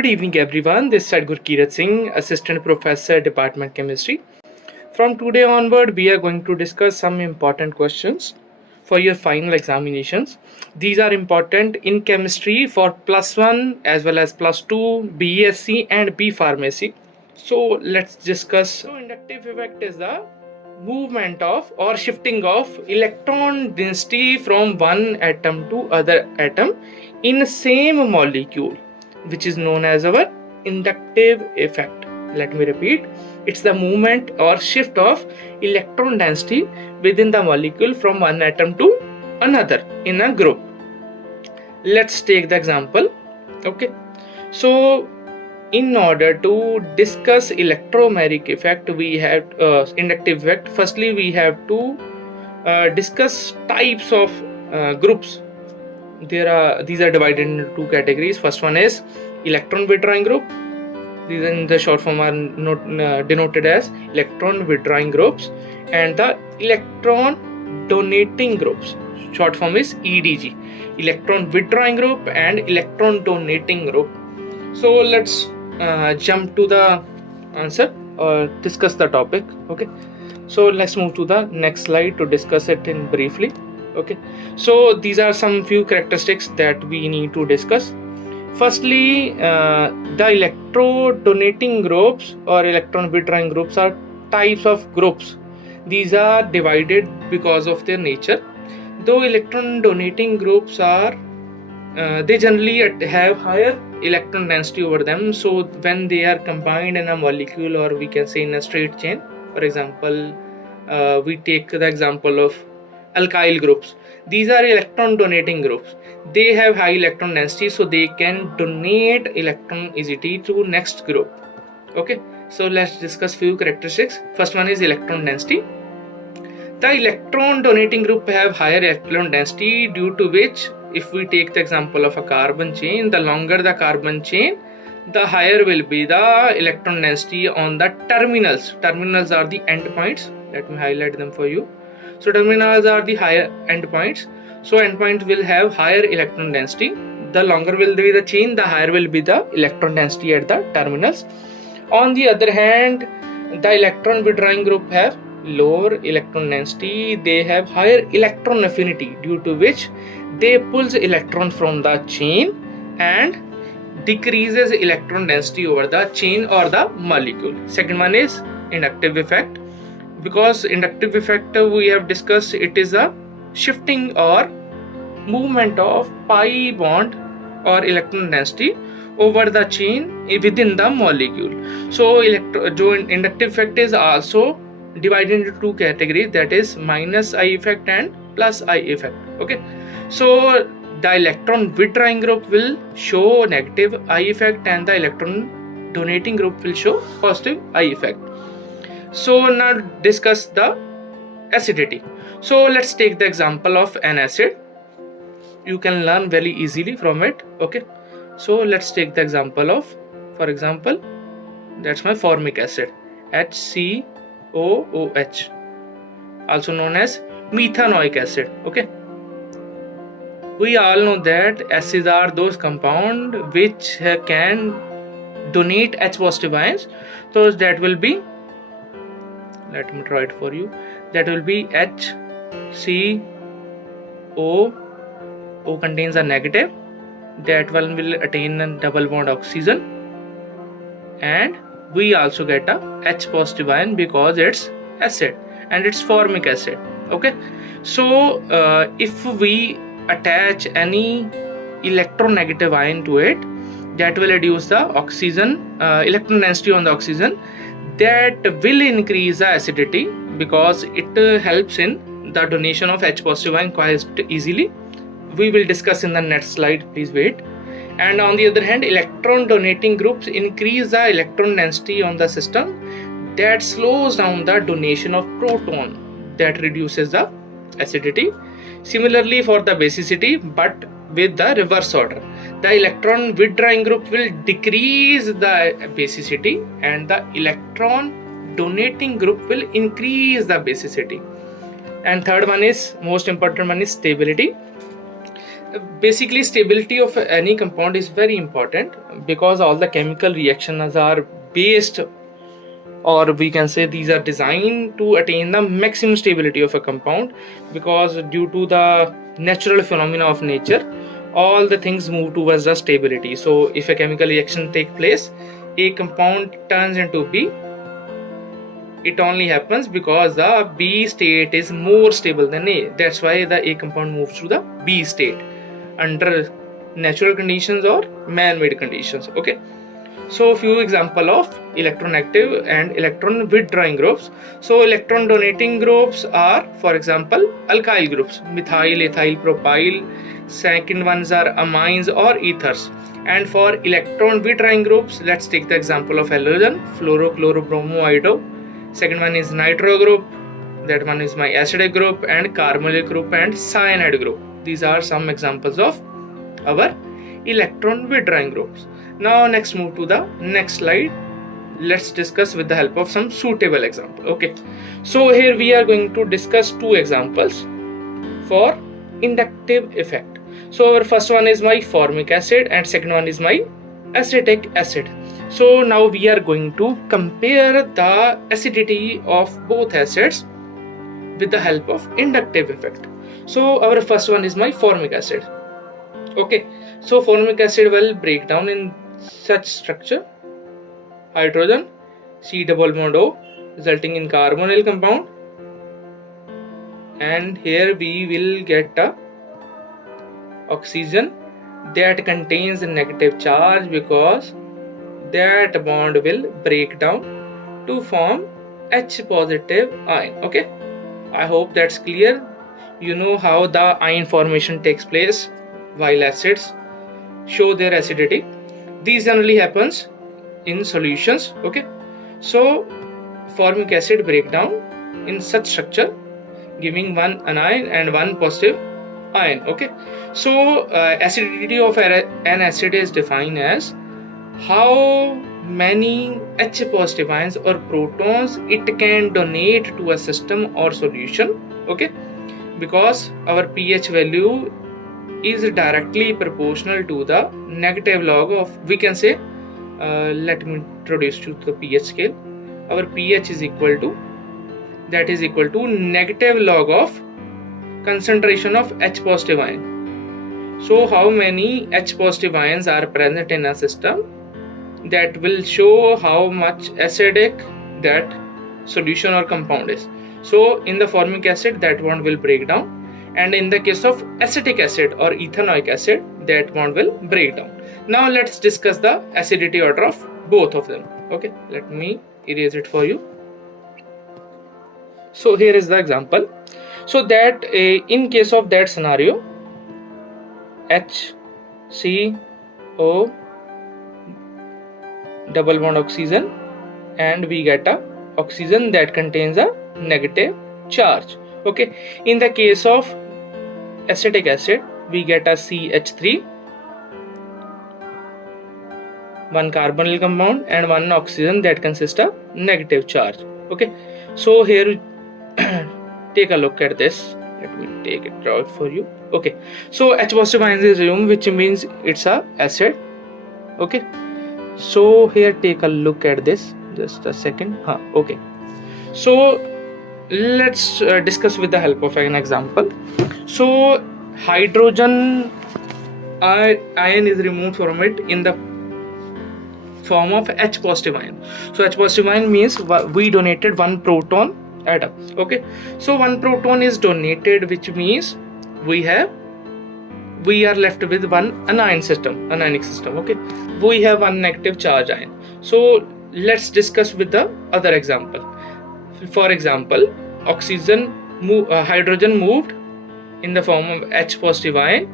Good evening everyone, this is Gurkirat Singh, Assistant Professor, Department Chemistry. From today onward, we are going to discuss some important questions for your final examinations. These are important in chemistry for +1 as well as +2, B.Sc and B.Pharmacy. So let's discuss. So inductive effect is the movement of or shifting of electron density from one atom to other atom in same molecule, which is known as our inductive effect. Let me repeat, it's the movement or shift of electron density within the molecule from one atom to another in a group. Let's take the example. Okay, so in order to discuss electromagnetic effect, we have inductive effect. Firstly, we have to discuss types of groups. These are divided into two categories. First one is electron withdrawing group. These in the short form are denoted as electron withdrawing groups, and the electron donating groups. Short form is EDG, electron withdrawing group and electron donating group. So let's jump to the answer or discuss the topic. Okay, so let's move to the next slide to discuss it in briefly. Okay, so these are some few characteristics that we need to discuss. Firstly, the electro-donating groups or electron withdrawing groups are types of groups. These are divided because of their nature. Though electron donating groups are they generally have higher electron density over them, so when they are combined in a molecule, or we can say in a straight chain, for example, we take the example of alkyl groups. These are electron donating groups. They have high electron density, so they can donate electron easily to next group. Okay, so let's discuss few characteristics. First one is electron density. The electron donating group have higher electron density, due to which, if we take the example of a carbon chain, the longer the carbon chain, the higher will be the electron density on the terminals. Terminals are the endpoints. Let me highlight them for you. So terminals are the higher endpoints. So endpoints will have higher electron density. The longer will be the chain, the higher will be the electron density at the terminals. On the other hand, the electron withdrawing group have lower electron density. They have higher electron affinity, due to which they pulls electron from the chain and decreases electron density over the chain or the molecule. Second one is inductive effect. Because inductive effect, we have discussed, it is a shifting or movement of pi bond or electron density over the chain within the molecule. So inductive effect is also divided into two categories, that is minus I effect and plus I effect. Okay, so the electron withdrawing group will show negative I effect and the electron donating group will show positive I effect. So now discuss the acidity. So let's take the example of an acid. You can learn very easily from it. Okay, so let's take the example of, for example, that's my formic acid, HCOOH, also known as methanoic acid. Okay, we all know that acids are those compounds which can donate H positive ions. So that will be, let me try it for you, that will be HCO. O contains a negative, that one will attain a double bond oxygen, and we also get a H positive ion because it's acid and it's formic acid. Okay, so if we attach any electronegative ion to it, that will reduce the oxygen electron density on the oxygen. That will increase the acidity because it helps in the donation of H positive ion quite easily. We will discuss in the next slide, please wait. And on the other hand, electron donating groups increase the electron density on the system. That slows down the donation of proton, that reduces the acidity. Similarly for the basicity, but with the reverse order. The electron withdrawing group will decrease the basicity and the electron donating group will increase the basicity. And third one is, most important one, is stability. basically stability of any compound is very important because all the chemical reactions are based, or we can say these are designed to attain the maximum stability of a compound, because due to the natural phenomena of nature all the things move towards the stability. So if a chemical reaction take place, a compound turns into B. It only happens because the B state is more stable than A. That's why the A compound moves to the B state under natural conditions or man-made conditions. Okay, so few example of electronegative and electron withdrawing groups. So electron donating groups are, for example, alkyl groups: methyl, ethyl, propyl. Second ones are amines or ethers. And for electron withdrawing groups, let's take the example of halogen: fluoro, chloro, bromo, iodo. Second one is nitro group, that one is my acidic group, and carbonyl group and cyanide group. These are some examples of our electron withdrawing groups. Now next move to the next slide. Let's discuss with the help of some suitable example. Okay, so here we are going to discuss two examples for inductive effect. So our first one is my formic acid and second one is my acetic acid. So now we are going to compare the acidity of both acids with the help of inductive effect. So our first one is my formic acid. Okay, so formic acid will break down in such structure: hydrogen, C double bond O, resulting in carbonyl compound, and here we will get a oxygen that contains a negative charge because that bond will break down to form H positive ion. Okay, I hope that's clear. You know how the ion formation takes place while acids show their acidity. These generally happens in solutions. Okay, so formic acid breakdown in such structure, giving one anion and one positive ion. Okay, so acidity of an acid is defined as how many H positive ions or protons it can donate to a system or solution. Okay, because our pH value is directly proportional to the negative log of, we can say, let me introduce to the pH scale. Our pH is equal to negative log of concentration of H positive ion. So how many H positive ions are present in a system, that will show how much acidic that solution or compound is. So in the formic acid, that bond will break down, and in the case of acetic acid or ethanoic acid, that bond will break down. Now let's discuss the acidity order of both of them. Okay, let me erase it for you. So here is the example. So that in case of that scenario, HCO double bond oxygen, and we get a oxygen that contains a negative charge. Okay, in the case of acetic acid, we get a CH3, one carbonyl compound and one oxygen that consists of negative charge. Okay, so here take a look at this. Let me take it out for you. Okay, so H positive ions is assumed, which means it's a acid. Okay, so here take a look at this, just a second. Okay, so let's discuss with the help of an example. So hydrogen ion is removed from it in the form of H positive ion. So H positive ion means we donated one proton atom. Okay, so one proton is donated, which means we are left with one anionic system. Okay, we have one negative charge ion. So let's discuss with the other example. For example, hydrogen moved in the form of H positive ion,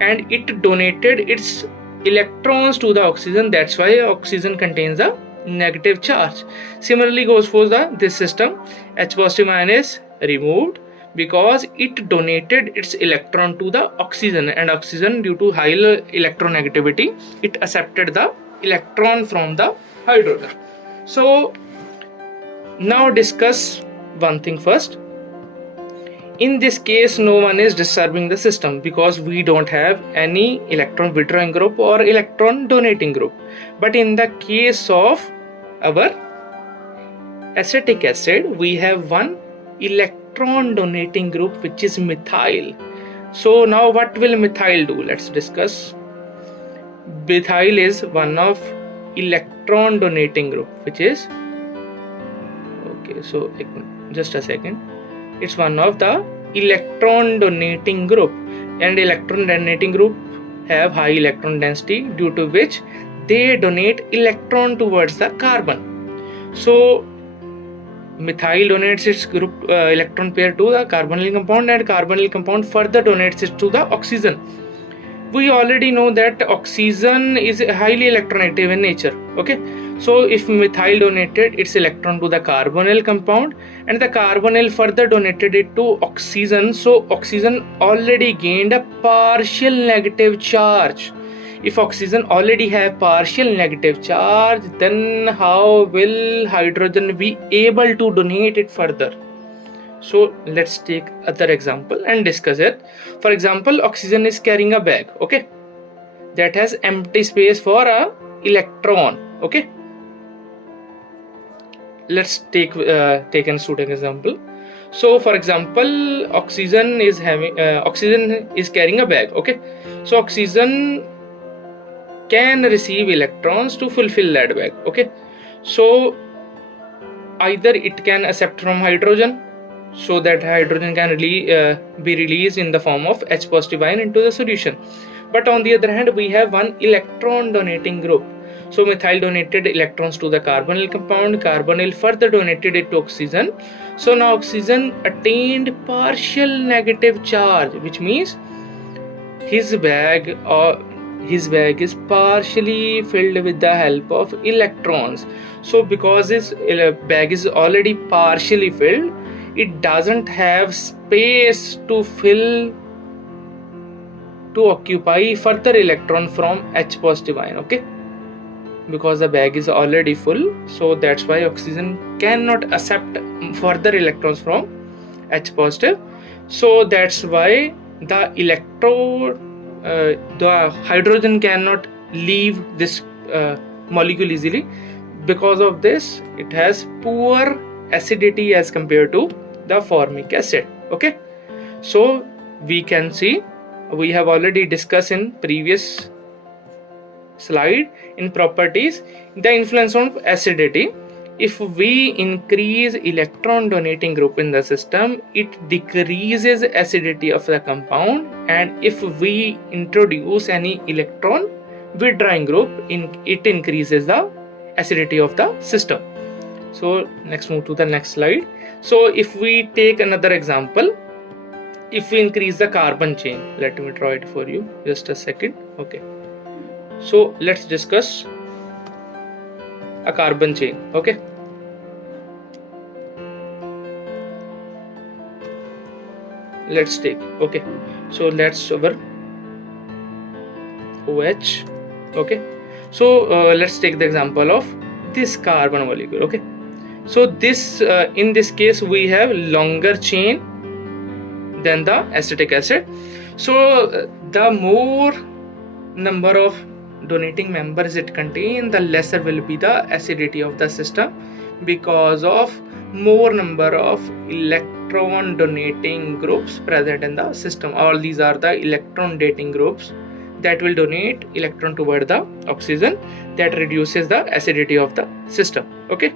and it donated its electrons to the oxygen. That's why oxygen contains a negative charge. Similarly goes for this system. H positive ion is removed because it donated its electron to the oxygen, and oxygen, due to high electronegativity, it accepted the electron from the hydrogen. So now discuss one thing first. In this case, no one is disturbing the system because we don't have any electron withdrawing group or electron donating group. But in the case of our acetic acid, we have one electron donating group, which is methyl. So now what will methyl do? Let's discuss. Methyl is one of electron donating group, which is okay. So just a second. It's one of the electron donating group, and electron donating group have high electron density, due to which they donate electron towards the carbon. So methyl donates its group electron pair to the carbonyl compound, and carbonyl compound further donates it to the oxygen. We already know that oxygen is highly electronegative in nature. Okay, so if methyl donated its electron to the carbonyl compound and the carbonyl further donated it to oxygen, so oxygen already gained a partial negative charge. If oxygen already have partial negative charge, then how will hydrogen be able to donate it further? So let's take other example and discuss it. For example, oxygen is carrying a bag, okay, that has empty space for a electron. Okay, let's take an student example. So for example, oxygen is carrying a bag. Okay, so oxygen can receive electrons to fulfill that bag. Okay, so either it can accept from hydrogen, so that hydrogen can be released in the form of H positive ion into the solution. But on the other hand, we have one electron donating group. So methyl donated electrons to the carbonyl compound, carbonyl further donated it to oxygen. So now oxygen attained partial negative charge, which means his bag is partially filled with the help of electrons. So because his bag is already partially filled, it doesn't have space to occupy further electron from H positive ion. Okay, because the bag is already full, so that's why oxygen cannot accept further electrons from H positive. So that's why the hydrogen cannot leave this molecule easily. Because of this, it has poor acidity as compared to the formic acid. Okay, so we can see, we have already discussed in previous slide in properties the influence of acidity. If we increase electron donating group in the system, it decreases acidity of the compound, and if we introduce any electron withdrawing group, it increases the acidity of the system. So next, move to the next slide. So if we take another example, if we increase the carbon chain, let me draw it for you, just a second. Okay, so let's discuss a carbon chain. Okay, let's take, okay, so that's our OH. Okay, so let's take the example of this carbon molecule. Okay, so this in this case we have longer chain than the acetic acid. So the more number of donating members it contains, the lesser will be the acidity of the system, because of more number of electron donating groups present in the system. All these are the electron dating groups that will donate electron toward the oxygen, that reduces the acidity of the system. Okay,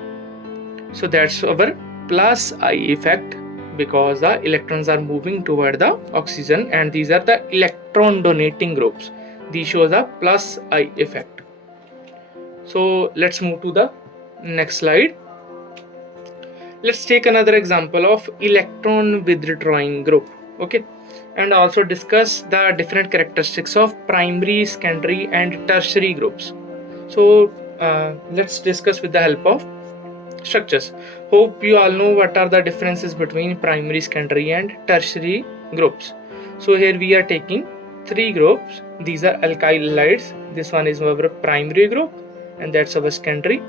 so that's our plus I effect, because the electrons are moving toward the oxygen, and these are the electron donating groups. These shows a plus I effect. So let's move to the next slide. Let's take another example of electron withdrawing group. Okay, and also discuss the different characteristics of primary, secondary and tertiary groups. So let's discuss with the help of structures. Hope you all know what are the differences between primary, secondary and tertiary groups. So here we are taking three groups. These are alkyl halides. This one is our primary group, and that's our secondary,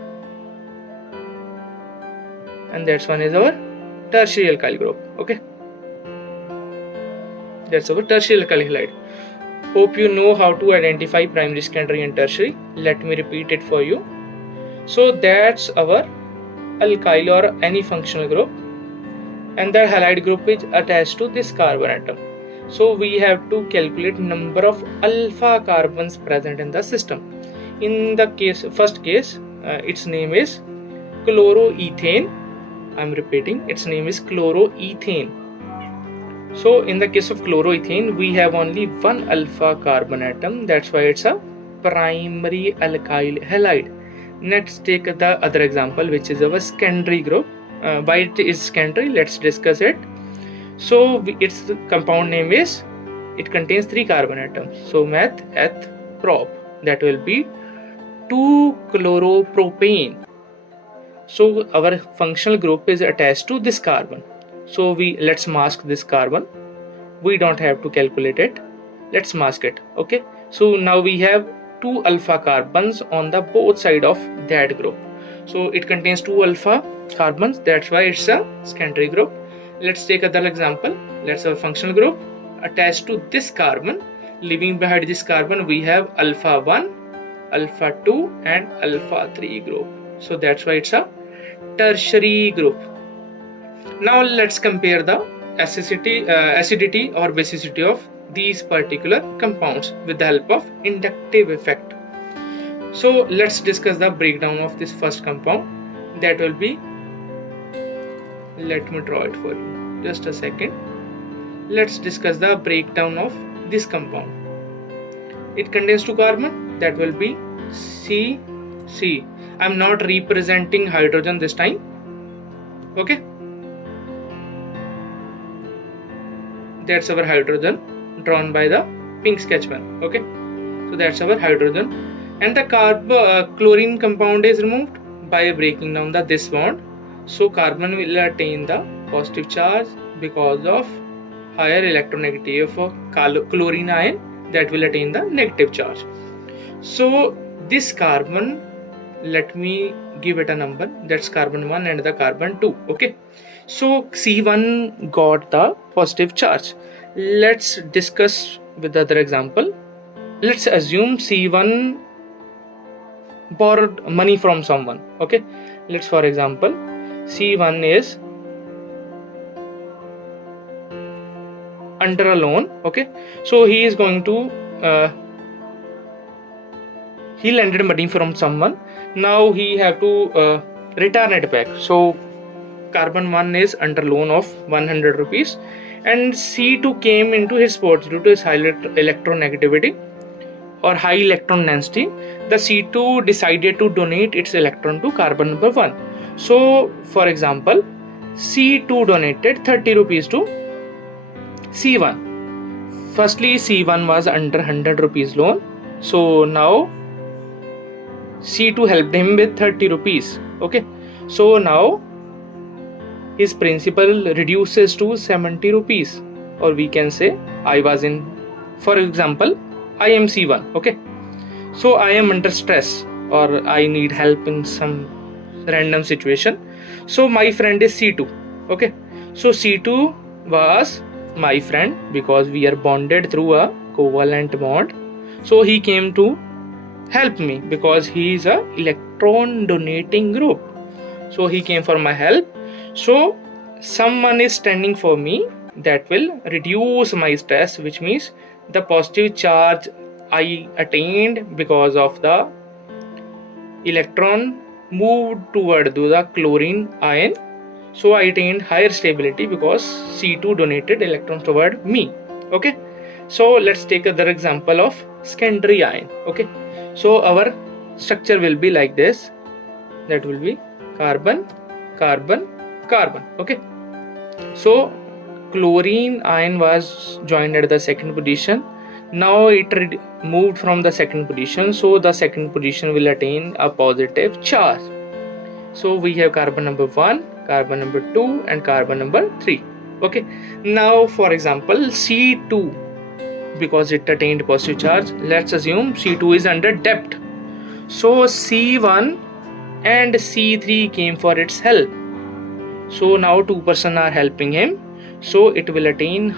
and that's one is our tertiary alkyl group. Okay, That's our tertiary alkyl halide. Hope you know how to identify primary, secondary and tertiary. Let me repeat it for you. So that's our alkyl or any functional group, and the halide group is attached to this carbon atom. So we have to calculate number of alpha carbons present in the system. In the first case, its name is chloroethane. I'm repeating, its name is chloroethane. So in the case of chloroethane, we have only one alpha carbon atom. That's why it's a primary alkyl halide. Let's take the other example, which is our secondary group. Why it is secondary? Let's discuss it. So its compound name is, it contains 3 carbon atoms. So meth, eth, prop. That will be 2-chloropropane. So our functional group is attached to this carbon. So let's mask this carbon. We don't have to calculate it. Let's mask it. Okay. So now we have 2 alpha carbons on the both side of that group. So it contains 2 alpha carbons. That's why it's a secondary group. Let's take another example. Let's have a functional group attached to this carbon. Leaving behind this carbon, we have alpha 1, alpha 2 and alpha 3 group. So that's why it's a tertiary group. Now let's compare the acidity or basicity of these particular compounds with the help of inductive effect. So let's discuss the breakdown of this first compound. That will be, let me draw it for you, just a second. Let's discuss the breakdown of this compound. It contains 2 carbon, that will be C. I'm not representing hydrogen this time. Okay, that's our hydrogen drawn by the pink sketch pen. Okay, so that's our hydrogen, and the chlorine compound is removed by breaking down this bond. So carbon will attain the positive charge because of higher electronegativity of chlorine ion, that will attain the negative charge. So this carbon, let me give it a number, that's carbon 1 and the carbon 2. Okay, so C1 got the positive charge. Let's discuss with the other example. Let's assume C1 borrowed money from someone. Okay, let's, for example, C1 is under a loan. Okay, so he is going to he lended money from someone. Now he have to return it back. So carbon 1 is under loan of 100 rupees, and C2 came into his sports due to his high electronegativity or high electron density. The C2 decided to donate its electron to carbon number 1. So for example, C2 donated 30 rupees to C1. Firstly, C1 was under 100 rupees loan. So now C2 helped him with 30 rupees. Okay, so now his principal reduces to 70 rupees, or we can say for example, I am C1. Okay, so I am under stress or I need help in some random situation. So my friend is C2. Okay, so C2 was my friend because we are bonded through a covalent bond. So he came to help me because he is a electron donating group. So he came for my help. So someone is standing for me, that will reduce my stress, which means the positive charge I attained because of the electron moved toward the chlorine ion. So I attained higher stability because C2 donated electrons toward me. Okay, so let's take another example of secondary ion. Okay, so our structure will be like this. That will be carbon, carbon, carbon. Okay, so chlorine ion was joined at the second position. Now it moved from the second position, so the second position will attain a positive charge. So we have carbon number 1, carbon number 2 and carbon number 3. Okay, now for example C2, because it attained positive charge, let's assume C2 is under debt. So C1 and C3 came for its help. So now 2 persons are helping him. so it will attain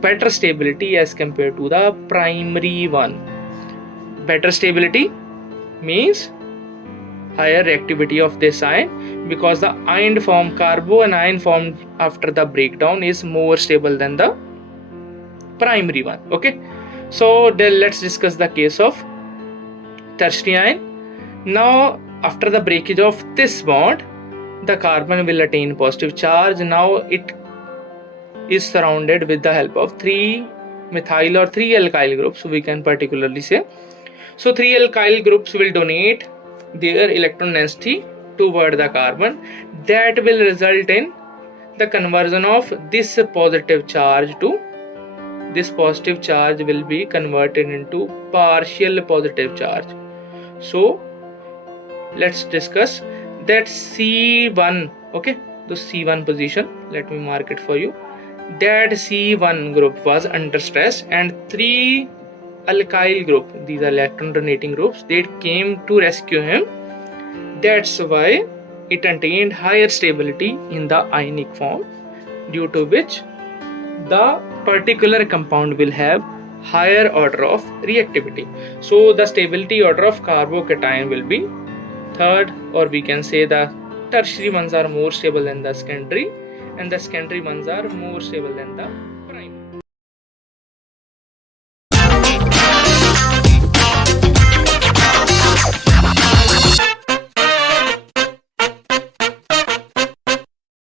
better stability as compared to the primary one. Better stability means higher reactivity of this ion, because the ion formed, carbanion formed after the breakdown, is more stable than the primary one. Okay, so then let's discuss the case of tertiary ion. Now after the breakage of this bond, the carbon will attain positive charge. Now it is surrounded with the help of 3 methyl or 3 alkyl groups, we can particularly say. So 3 alkyl groups will donate their electron density toward the carbon. That will result in the conversion of this positive charge to will be converted into partial positive charge. So let's discuss that C1. Okay, the C1 position, let me mark it for you. That C1 group was under stress, and 3 alkyl group, these are electron donating groups, they came to rescue him. That's why it attained higher stability in the ionic form, due to which the particular compound will have higher order of reactivity. So the stability order of carbocation will be third, or we can say the tertiary ones are more stable than the secondary, and the secondary ones are more stable than the